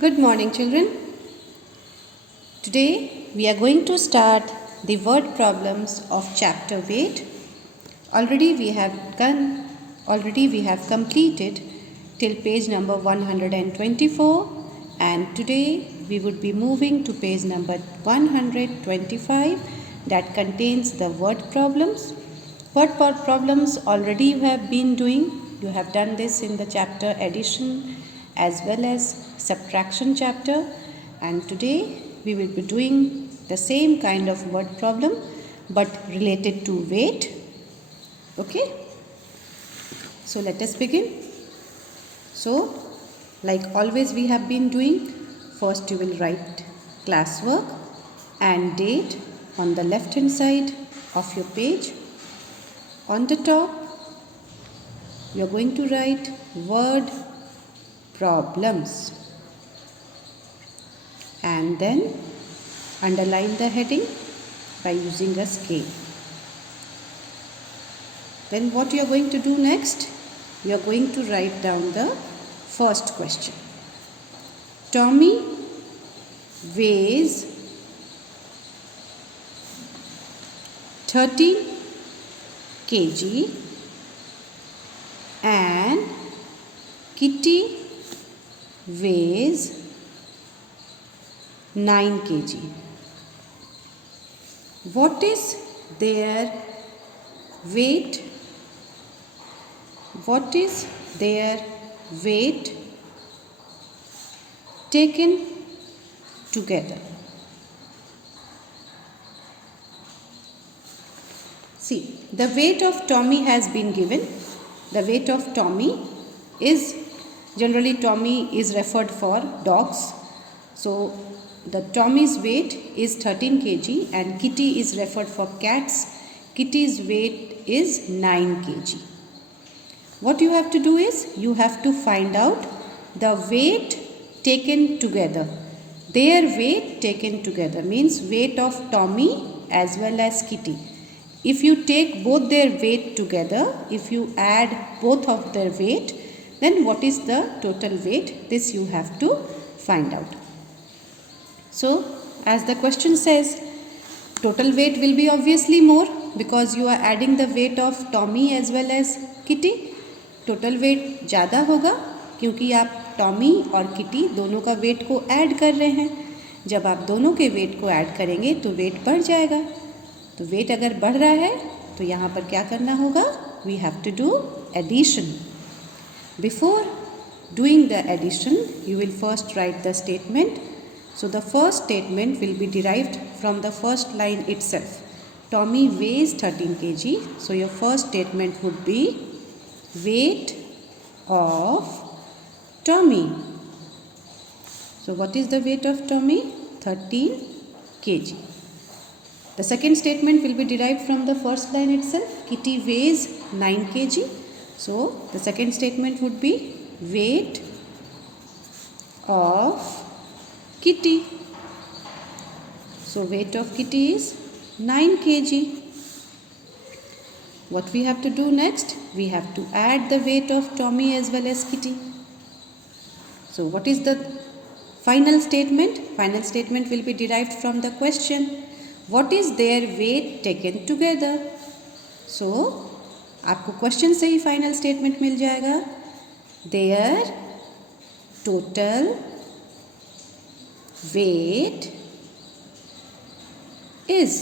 Good morning, children. Today we are going to start the word problems of chapter weight. Already we have completed till page number 124, and today we would be moving to page number 125 that contains the word problems. Word problems already you have been doing. You have done this in the chapter addition as well as subtraction chapter, and today we will be doing the same kind of word problem but related to weight. Okay, so let us begin. So like always we have been doing, first you will write classwork and date on the left hand side of your page. On the top you are going to write word problems and then underline the heading by using a scale. Then what you are going to do next? You are going to write down the first question. Tommy weighs 30 kg and Kitty weighs 9 kg. What is their weight? What is their weight taken together? See, the weight of Tommy has been given. The weight of Tommy is, generally Tommy is referred for dogs. So the Tommy's weight is 13 kg and Kitty is referred for cats. Kitty's weight is 9 kg. What you have to do is, you have to find out the weight taken together. Their weight taken together means weight of Tommy as well as Kitty. If you take both their weight together, if you add both of their weight, then what is the total weight? This you have to find out. So, as the question says, total weight will be obviously more because you are adding the weight of Tommy as well as Kitty. Total weight ज़्यादा होगा क्योंकि आप Tommy और kitty दोनों का wait को add कर रहे हैं. जब आप दोनों के वेट को ऐड करेंगे तो वेट बढ़ जाएगा. तो वेट अगर बढ़ रहा है तो यहाँ पर क्या करना होगा? We have to do addition. Before doing the addition you will first write the statement. So the first statement will be derived from the first line itself. Tommy weighs 13 kg. So your first statement would be weight of Tommy. So what is the weight of Tommy? 13 kg. The second statement will be derived from the first line itself. Kitty weighs 9 kg. So the second statement would be weight of Kitty. So weight of Kitty is 9 kg. What we have to do next? We have to add the weight of Tommy as well as Kitty. So what is the final statement? Final statement will be derived from the question. What is their weight taken together? So आपको question से ही final statement मिल जाएगा. Their total weight is.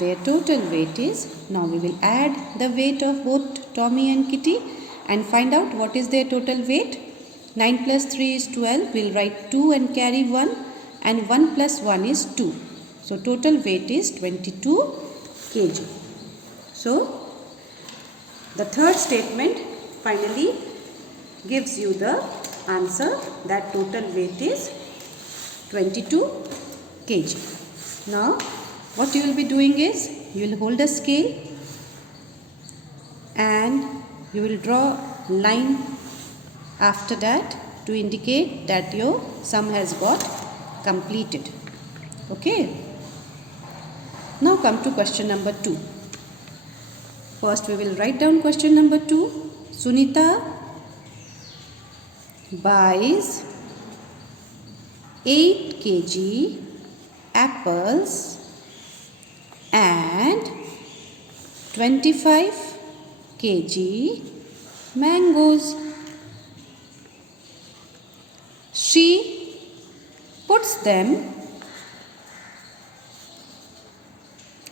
Their total weight is. Now we will add the weight of both Tommy and Kitty and find out what is their total weight. 9 plus 3 is 12. We will write 2 and carry 1, and 1 plus 1 is 2. So total weight is 22 kg. So the third statement finally gives you the answer that total weight is 22 kg. Now what you will be doing is, you will hold a scale and you will draw line after that to indicate that your sum has got completed. Okay. Now come to question number 2. First we will write down question number 2. Sunita buys 8 kg apples and 25 kg mangoes. She puts them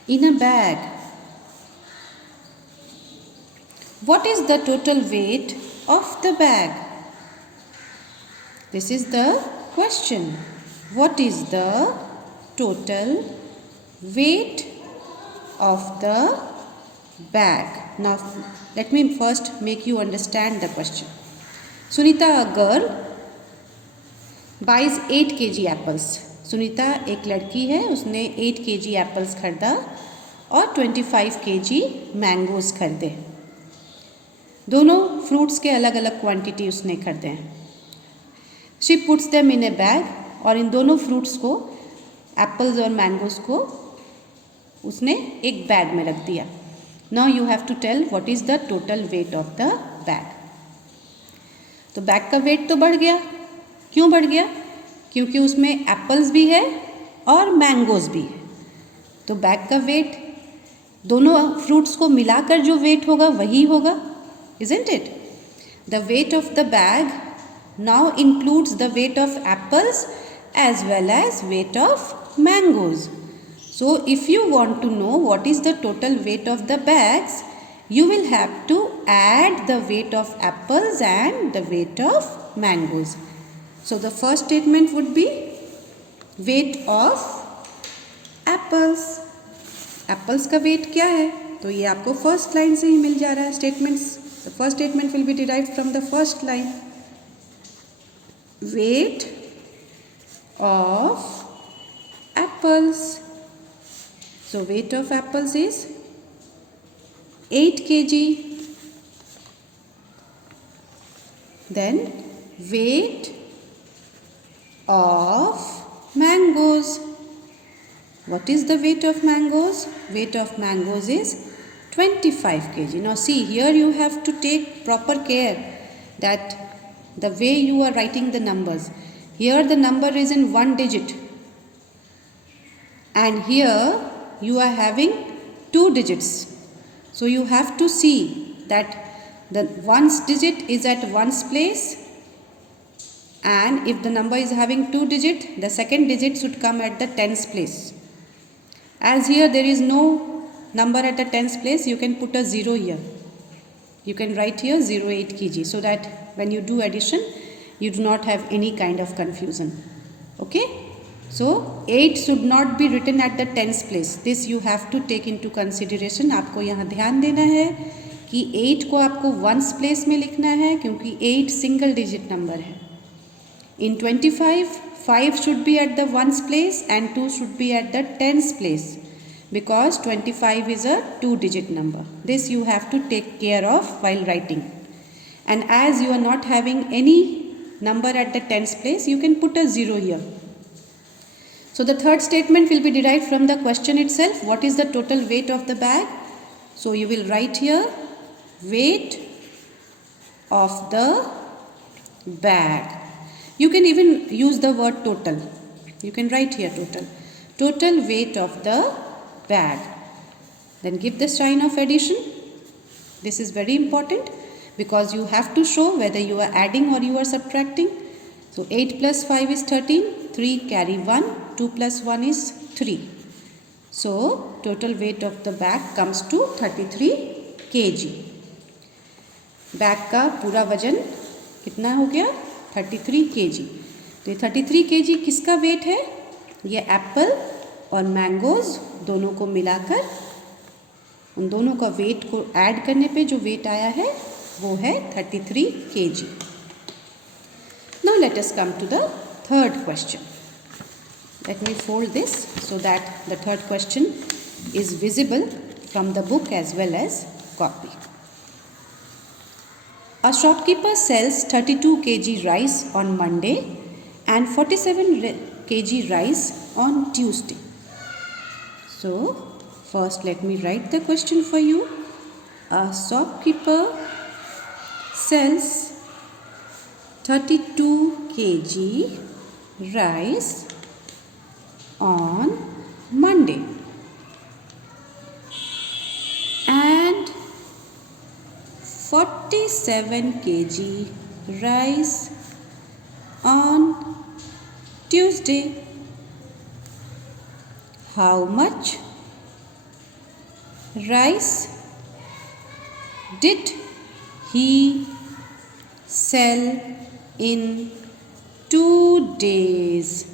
in a bag. What is the total weight of the bag? This is the question. What is the total weight of the bag? Now, let me first make you understand the question. Sunita, a girl, buys 8 kg apples. Sunita एक लड़की है, उसने 8 kg apples खरीदा और 25 kg mangoes खरीदे. दोनों fruits के अलग अलग क्वांटिटी उसने खरीदे हैं. She puts them in A bag, और इन दोनों फ्रूट्स को, एप्पल्स और मैंगोज़ को, उसने एक बैग में रख दिया. Now you have to tell what is the total weight of the bag. तो बैग का वेट तो बढ़ गया. क्यों बढ़ गया? क्योंकि उसमें एप्पल्स भी है और मैंगोज़ भी है. तो बैग का वेट दोनों फ्रूट्स को मिलाकर जो वेट होगा वही होगा. Isn't it? The weight of the bag now includes the weight of apples as well as weight of mangoes. So if you want to know what is the total weight of the bags, you will have to add the weight of apples and the weight of mangoes. So the first statement would be weight of apples. Apples का weight क्या है? तो ये आपको first line से ही मिल जा रहा है statements. The first statement will be derived from the first line. Weight of apples. So weight of apples is 8 kg. Then weight of mangoes. What is the weight of mangoes? Weight of mangoes is 25 kg. Now see, here you have to take proper care that the way you are writing the numbers. Here the number is in 1 digit, and here you are having 2 digits. So you have to see that the ones digit is at ones place, and if the number is having 2 digit, the second digit should come at the tens place. As here there is no number at the tens place, you can put a 0 here. You can write here 08 kg, so that when you do addition you do not have any kind of confusion. Okay, so 8 should not be written at the tens place. This you have to take into consideration. आपको यहाँ ध्यान देना है कि 8 को आपको ones place में लिखना है, क्योंकि 8 single digit number है. In 25, 5 should be at the ones place and 2 should be at the tens place, because 25 is a 2-digit number. This you have to take care of while writing. And as you are not having any number at the tens place, you can put a 0 here. So the third statement will be derived from the question itself. What is the total weight of the bag? So you will write here weight of the bag. You can even use the word total. You can write here total. Total weight of the bag. Then give the sign of addition. This is very important because you have to show whether you are adding or you are subtracting. So 8 plus 5 is 13. 3 carry 1. 2 plus 1 is 3. So total weight of the bag comes to 33 kg. Bag का पूरा वजन कितना हो गया? 33 kg. तो ये 33 kg किसका wait है? ये एप्पल और मैंगोज़ दोनों को मिलाकर उन दोनों का वेट को ऐड करने पे जो वेट आया है वो है 33 kg. Now let us come to the third question. Let me fold this so that the third question is visible from the book as well as copy. A shopkeeper sells 32 kg rice on Monday and 47 kg rice on Tuesday. So, first let me write the question for you. A shopkeeper sells 32 kg rice on Monday and 47 kg rice on Tuesday. How much rice did he sell in 2 days?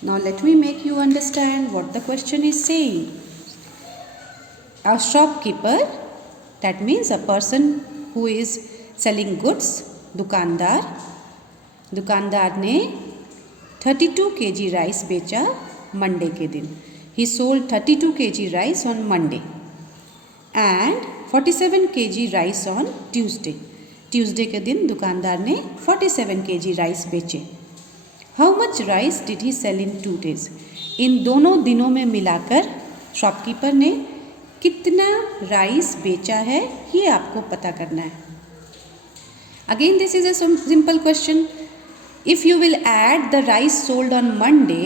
Now let me make you understand what the question is saying. A shopkeeper, that means a person who is selling goods, दुकानदार ने 32 kg rice बेचा Monday के दिन. He sold 32 kg rice on Monday and 47 kg rice on Tuesday. Tuesday के दिन दुकानदार ने 47 kg rice बेचे. How much rice did he sell in 2 days? इन दोनों दिनों में मिलाकर शॉपकीपर ने कितना राइस बेचा है ये आपको पता करना है. Again this is a simple question. If you will add the rice sold on Monday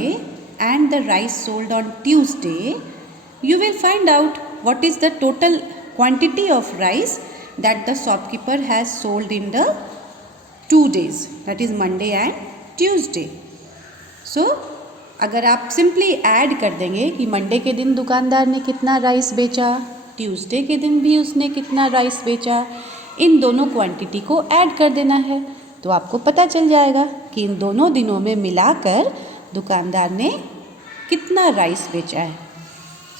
and the rice sold on Tuesday, you will find out what is the total quantity of rice that the shopkeeper has sold in the 2 days, that is Monday and Tuesday. So अगर आप simply add कर देंगे कि Monday के दिन दुकानदार ने कितना राइस बेचा, ट्यूसडे के दिन भी उसने कितना राइस बेचा, इन दोनों क्वांटिटी को ऐड कर देना है तो आपको पता चल जाएगा कि इन दोनों दिनों में मिलाकर दुकानदार ने कितना राइस बेचा है.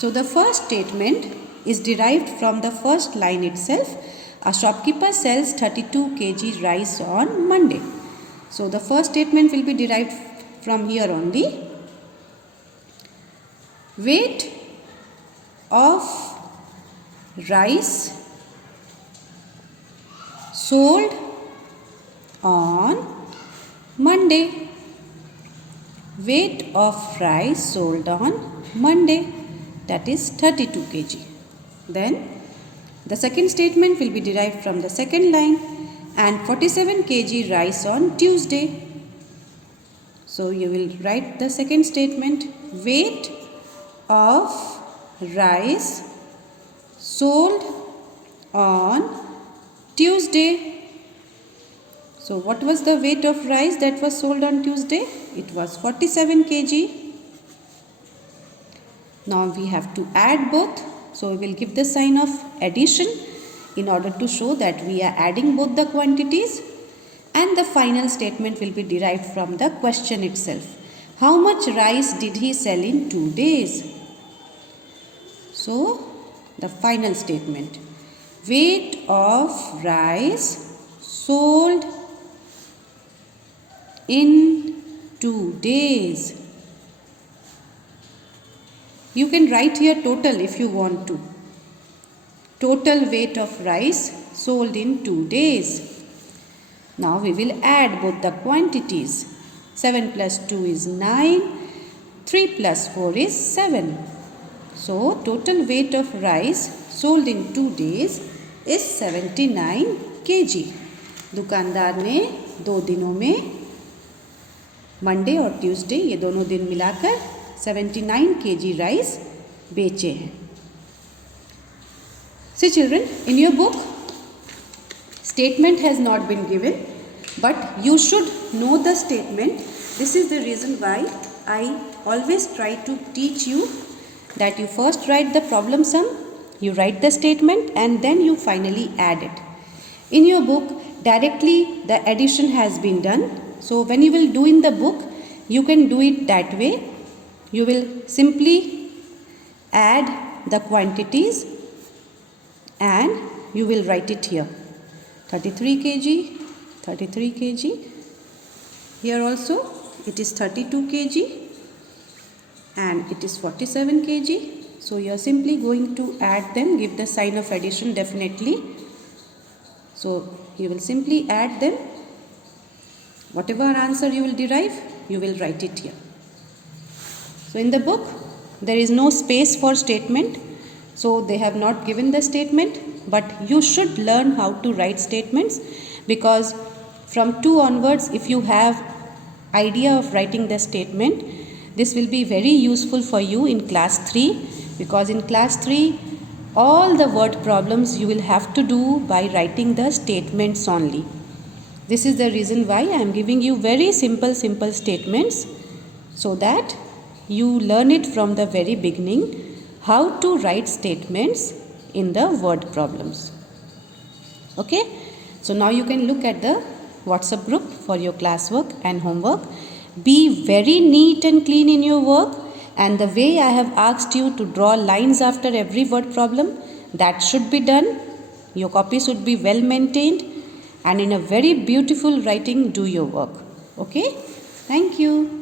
So the first statement is derived from the first line itself. A shopkeeper sells 32 kg rice on Monday. So the first statement will be derived from here only. Weight of rice sold on Monday. Weight of rice sold on Monday, that is 32 kg. Then the second statement will be derived from the second line, and 47 kg rice on Tuesday. So you will write the second statement. Weight of rice sold on Tuesday. So what was the weight of rice that was sold on Tuesday? It was 47 kg. Now we have to add both. So we will give the sign of addition in order to show that we are adding both the quantities. And the final statement will be derived from the question itself. How much rice did he sell in 2 days? So the final statement. Weight of rice sold in 2 days. You can write here total if you want to. Total weight of rice sold in 2 days. Now we will add both the quantities. 7 plus 2 is 9. 3 plus 4 is 7. So total weight of rice sold in 2 days is 79 kg. दुकानदार ने 2 दिनों में Monday और Tuesday ये दोनों दिन मिलाकर 79 kg rice बेचे हैं. So children, in your book statement has not been given, but you should know the statement. This is the reason why I always try to teach you that you first write the problem sum, you write the statement, and then you finally add it. In your book directly the addition has been done. So when you will do in the book, you can do it that way. You will simply add the quantities and you will write it here. 33 kg, 33 kg. Here also it is 32 kg and it is 47 kg. So you are simply going to add them, give the sign of addition definitely. So you will simply add them. Whatever answer you will derive, you will write it here. So in the book, there is no space for statement. So they have not given the statement, but you should learn how to write statements, because from 2 onwards, if you have idea of writing the statement. This will be very useful for you in class 3, because in class 3 all the word problems you will have to do by writing the statements only. This is the reason why I am giving you very simple statements, so that you learn it from the very beginning how to write statements in the word problems. Okay, so now you can look at the WhatsApp group for your classwork and homework. Be very neat and clean in your work, and the way I have asked you to draw lines after every word problem, that should be done. Your copy should be well maintained, and in a very beautiful writing do your work. Okay, thank you.